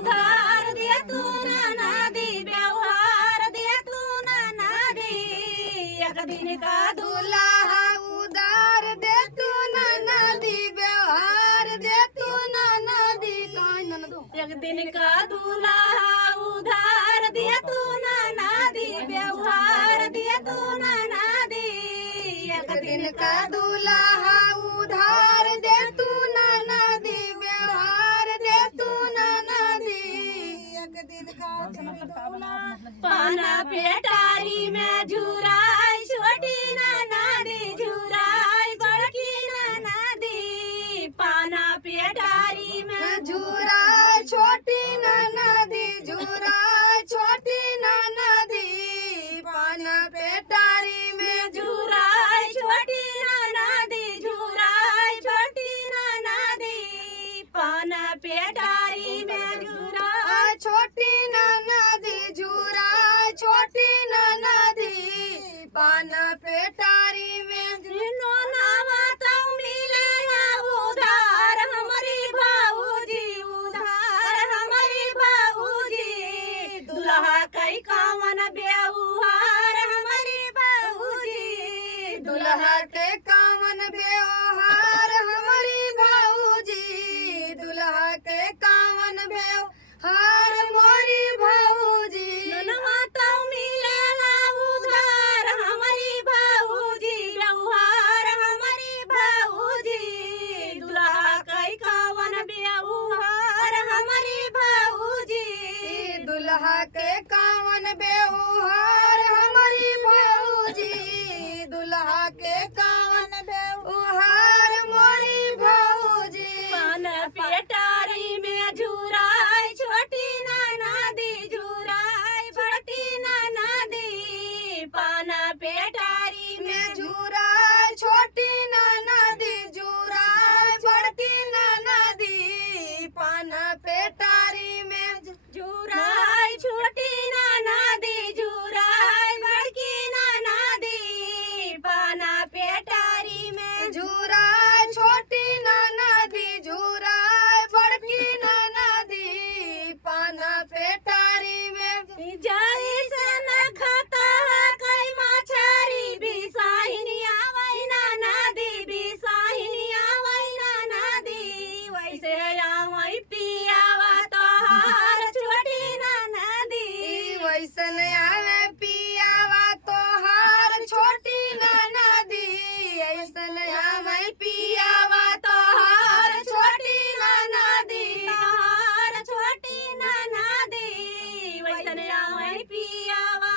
उधार दे तू नदी व्यवहार दे तू नदी एक दिन का दुल्हा उधार दे तू नदी व्यवहार दे तू नदी एक दिन का दूल्हा उधार दे तू नदी व्यवहार दे तू नदी एक दिन का दूल्हा उधार दे तू नदी व्यवहार दे तू नदी एक दिन का पाना पेटारी में झुराई छोटी नदी झुराई बड़की नदी पाना पेटारी में झूरा छोटी नदी झूरा छोटी नदी पान पेटारी में झुराई छोटी नदी झुराई छोटी नदी पान पेटारी में झुराई छोटी नदी झूरा छोटी नदी पान पेटारी में जिनो नावा तो मिले उधार हमारी भाऊजी उधार हमारी भाऊजी दुल्हा कई कावन व्यवहार हमारी भाऊजी दुल्हा के कामन व्यवहार हमारी भाऊजी दुल्हा के कामन व्यवहार मोरी भाऊजी ननवा तो मिलेला उधार हमारी भाऊजी व्यवहार हमारी भाऊजी दुल्हा कई कावन व्यवहार हमारी भाऊजी दुल्हा के कामन व्यवहार हमारी भाऊजी दुल्हा के कामन व्यवहार मोरी भाऊजी पान पेटारी में झुराई छोटी नदी झुराई बड़की नदी पान पेटारी में झूरा छोटी नदी झूरा बड़की नदी पान पेटारी में झुराई छोटी नदी झुराई बड़की नदी पान पेटारी में झूरा छोटी नदी झूरा बड़की नदी पान पेटारी में जैसन खाता कई मछरी बिसाहिनी आवैना नदी बिसाहिनी आवैना नदी वैसे आवै पियावा तोहार छोटी नदी वैसन आवे पियावा तोहार छोटी नदी ऐसन आवे पियावा तोहार छोटी नदी तोहार छोटी नदी वैसन आवै पियावा